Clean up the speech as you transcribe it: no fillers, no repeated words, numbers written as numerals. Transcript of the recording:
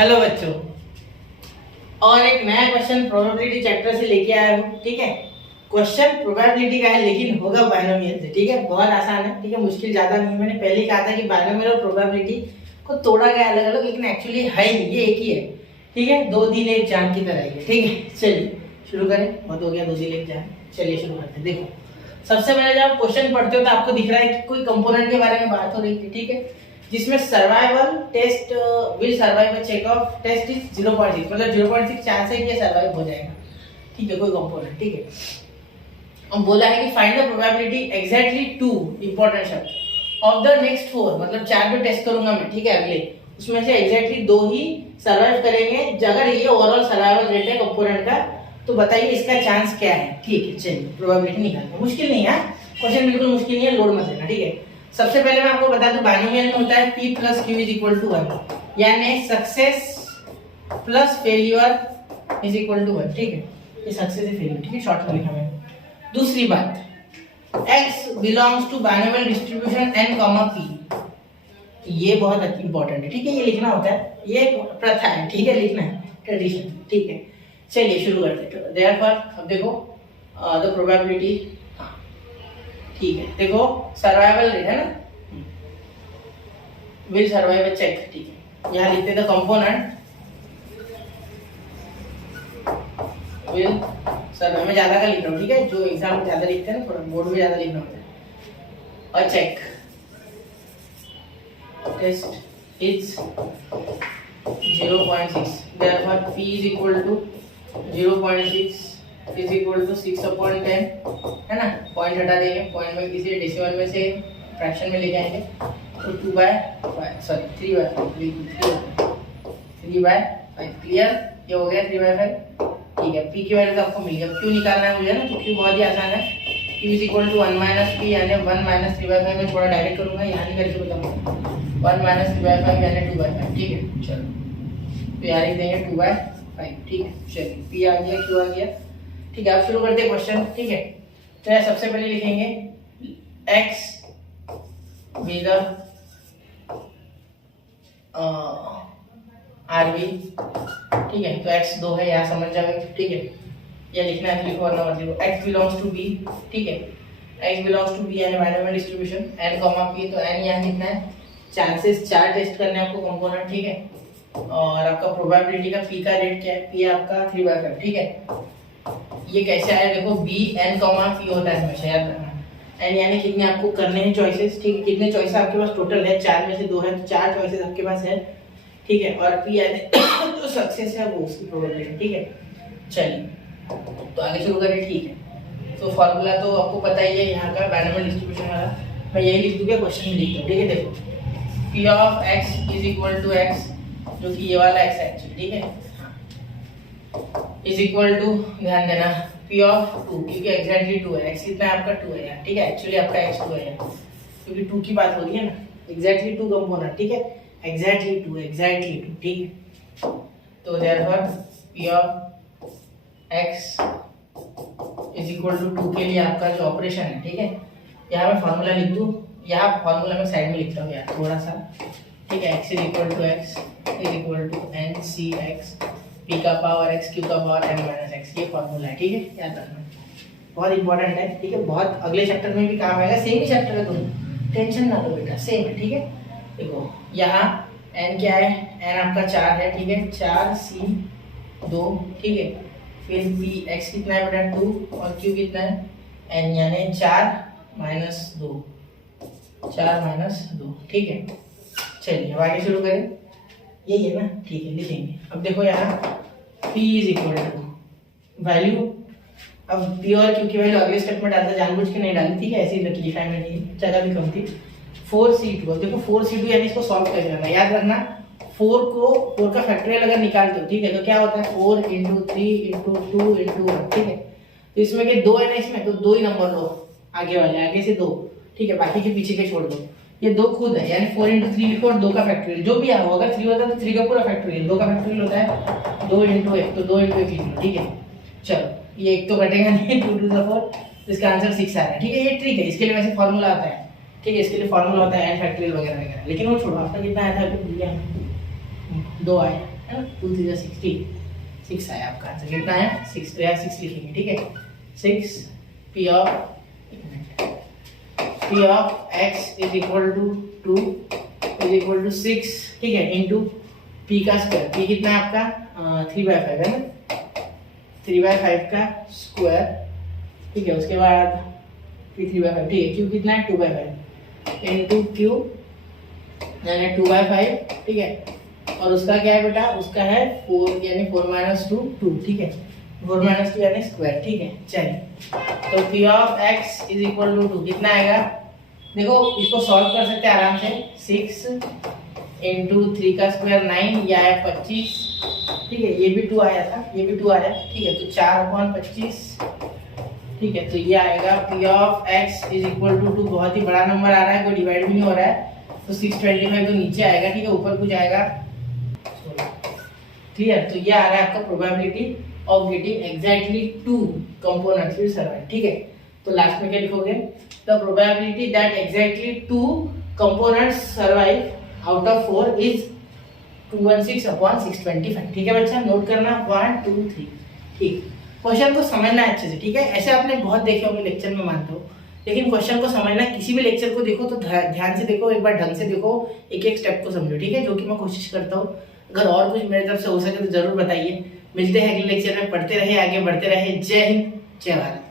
Hello बच्चों, और एक नया क्वेश्चन प्रोबेबिलिटी चैप्टर से लेके आया हूँ। ठीक है, क्वेश्चन प्रोबेबिलिटी का है लेकिन होगा बायनोमियल से। ठीक है, बहुत आसान है। ठीक है, मुश्किल ज्यादा नहीं है। मैंने पहले ही कहा था कि बायनोमियल और प्रोबेबिलिटी को तोड़ा गया अलग अलग, लेकिन एक्चुअली है नहीं, ये एक ही है। ठीक है, 2 दिन 1 जान की तरह है। ठीक है, चलिए शुरू करें। बहुत हो गया 2 दिन 1 जान। चलिए शुरू करते हैं। देखो, सबसे पहले जब आप क्वेश्चन पढ़ते हो तो आपको दिख रहा है कि कोई कंपोनेंट के बारे में बात हो रही थी। ठीक है, जिसमें survival test will survive a check of test is 0.6, मतलब 0.6 चांस है कि ये सर्वाइव हो जाएगा। ठीक है, कोई कंपोनेंट। ठीक है, अब बोला है कि find the probability exactly 2 important शब्द ऑफ द नेक्स्ट 4, मतलब 4 पे टेस्ट करूंगा मैं। ठीक है, अगले उसमें से एग्जैक्टली 2 ही सर्वाइव करेंगे। अगर ये ओवरऑल सर्वाइवल रेट है कंपोनेंट का, तो बताइए इसका चांस क्या है। ठीक है, चलिए प्रोबेबिलिटी निकालते हैं। मुश्किल नहीं है, क्वेश्चन बिल्कुल मुश्किल नहीं है, लोड मत लेना। ठीक है, सबसे पहले मैं आपको बता दूं बायनोमियल में होता है P + Q = 1, यानी सक्सेस प्लस फेल्यूर = 1। ठीक है, ये सक्सेस है फेल्यूर। ठीक है, शॉर्ट में लिखा मैंने। दूसरी बात, X belongs to binomial distribution n, P। ये बहुत इंपॉर्टेंट है। ठीक है, ये लिखना होता है, ये एक प्रथा है। ठीक है, लिखना है, ट्रेडिशन। ठीक है, चलिए शुरू करते हैं। देयरफॉर अब देखो द प्रोबेबिलिटी। ठीक है, देखो सर्वाइवल रेट है ना, विल सर्वाइव अ चेक। ठीक है, यहाँ लिखते थे कंपोनेंट विल सर्वाइव। मैं ज्यादा का लिख रहा हूँ। ठीक है, जो एग्जाम में ज्यादा लिखते हैं ना, थोड़ा बोर्ड में ज्यादा लिखना होता है। और check test is 0.6, therefore P = 0.6 = 6/10, है ना। पॉइंट हटा देंगे, पॉइंट में किसी डेसिमल में से फ्रैक्शन में लेके आएंगे, तो 2/5 सॉरी 3/5 क्लियर। ये हो गया 3/5। ठीक है, P की वैल्यू तो आपको मिल गया। Q निकालना है मुझे ना, तो Q बहुत ही आसान है। Q = 1 - P, यानी 1 - 3/5 में थोड़ा डायरेक्ट करूंगा, यहाँ नहीं करके बताऊंगा। 1 - 3/5 यानी 2/5। ठीक है, चलो तो यहाँ लिख देंगे 2/5। ठीक है, चलिए P आ गया, Q आ गया। ठीक है, अब शुरू करते हैं क्वेश्चन। ठीक है, तो यहाँ सबसे पहले लिखेंगे X be the RB। ठीक है, तो X 2 है, यहाँ समझ जाओगे। ठीक है, ये लिखना है, लिखो वरना मत लिखो। X belongs to B। ठीक है, X belongs to B यानी बायनोमियल डिस्ट्रीब्यूशन n, P, तो n यहाँ लिखना है। चांसेस 4 टेस्ट करने हैं आपको कंपोनेंट। ठीक है, और आपका प्रोबेबिलिटी का P का रेट क्या है? P आपका 3/5। ठीक है, ये कैसे आया देखो, B n, P होता है हमेशा, याद रखना। n यानी कितने आपको करने हैं चॉइसेस। ठीक है, कितने चॉइसेस आपके पास टोटल है? 4 में से 2 है, तो 4 चॉइसेस आपके पास है। ठीक है, और P यानी जो सक्सेस है वो उसकी प्रोबेबिलिटी। ठीक है, चलिए तो आगे शुरू करें। ठीक है, तो फॉर्मूला तो आपको पता ही है यहाँ का बायनोमियल डिस्ट्रीब्यूशन वाला, मैं यही लिख दूंगा, क्वेश्चन में लिख दूँ। ठीक है, देखो P of X = X, जो कि ये वाला X है एक्चुअली। ठीक है, = ध्यान देना P of 2, क्योंकि एग्जैक्टली 2 है। X कितना है आपका? 2 है यार। ठीक है, एक्चुअली आपका X 2 है क्योंकि 2 की बात हो रही है ना, एग्जैक्टली 2 कंपोनेंट। ठीक है, एग्जैक्टली 2। ठीक है, तो देयरफॉर P of X = 2 के लिए आपका जो ऑपरेशन है। ठीक है, यहाँ मैं फार्मूला लिख दूँ, यहाँ फार्मूला में साइड में लिख रहा हूँ यार थोड़ा सा। ठीक है, X = X = NCX, P का पावर X, Q का पावर n - X, ये फार्मूला है। ठीक है, याद रखना, बहुत इंपॉर्टेंट है। ठीक है, बहुत अगले चैप्टर में भी काम आएगा, सेम ही चैप्टर है दोनों, टेंशन ना लो बेटा, सेम है। ठीक है, देखो यहाँ n क्या है? n आपका 4 है। ठीक है, 4C2। ठीक है, फिर P X कितना है बेटा? 2, और Q कितना है? n, यानी 4 - 2, 4 - 2। ठीक है, चलिए अब आगे शुरू करें। यही है ना, ठीक है, लिखेंगे। अब देखो यहाँ P = वैल्यू, अब P और Q की वैल्यू अगले स्टेप में डालता, जानबूझ के नहीं डाली। ठीक है, ऐसे ही लिखा है मैंने, जगह भी कम थी। 4C2, अब देखो 4C2 यानी इसको सॉल्व कैसे करना है, याद रखना। 4 का फैक्टोरियल अगर निकालते हो, ठीक है, तो क्या होता है? 4 × 3 × 2 × 1। ठीक है, तो इसमें के 2 है ना, इसमें तो 2 ही नंबर लो, आगे वाले आगे से 2। ठीक है, बाकी के पीछे के छोड़ दो। ये 2 खुद है, यानी 4 × 3 लिखो, और 2 का फैक्टोरियल जो भी हो, अगर 3 होता है तो 3 का पूरा फैक्टोरियल, 2 का फैक्टोरियल होता है 2 × 1, तो 2 × 1 लिख लो। ठीक है, चलो ये 1 तो कटेगा नहीं, 2 × 4, इसका आंसर 6 आ रहा है। ठीक है, ये ट्रिक है, इसके लिए वैसे फॉर्मूला आता है। ठीक है, इसके लिए फॉर्मूला होता है n फैक्टोरियल वगैरह वगैरह, लेकिन वो छोड़ो, आपका कितना आया था? 2 आए। है ना, 2 3 60, 6 आया आपका आंसर। कितना है? 6। तो यहाँ 6 लिखेंगे, ठीक है। 6 P of x is equal to 2 is equal to 6, ठीक है, इंटू P का स्क्वायर। P कितना है आपका? 3/5 है ना, 3/5 का स्क्वायर, ठीक है। उसके बाद P 3/5, ठीक है। Q कितना है? 2/5 इंटू Q यानी 2/5, ठीक है। और उसका क्या है बेटा? उसका है 4 यानी 4 - 2 2, ठीक है। 4 - 2 यानी स्क्वायर, ठीक है। चलिए, तो P of x is equal to 2 कितना आएगा? देखो इसको सॉल्व कर सकते हैं आराम से। 6 इंटू 3 का स्क्वायर 9, या है 25, ठीक है। ये भी 2 आया था, ये भी 2 आया, ठीक है। तो 4/25, ठीक है। तो ये आएगा P of x is equal to 2। बहुत ही बड़ा नंबर आ रहा है, कोई डिवाइड भी नहीं हो रहा है, तो 625 तो नीचे आएगा, ठीक है। ऊपर कुछ आएगा, क्लियर। तो ये आ रहा है आपका probability of getting exactly 2 components will survive, ठीक है। तो लास्ट में क्या लिखोगे? The probability that exactly 2 components survive out of 4 is 216/625, ठीक है बच्चा। नोट करना 1 2 3, ठीक। क्वेश्चन को समझना है अच्छे से, ठीक है। ऐसे आपने बहुत देखे होंगे लेक्चर में, मानते हो, लेकिन क्वेश्चन को समझना, किसी भी लेक्चर को देखो तो ध्यान से देखो, एक बार ढंग से देखो, एक एक स्टेप को समझो, ठीक है। जो कि मैं कोशिश करता हूँ। अगर और कुछ मेरी तरफ से हो सके तो जरूर बताइए। मिलते हैं अगले लेक्चर में, पढ़ते रहे, आगे बढ़ते रहे। जय हिंद, जय भारत।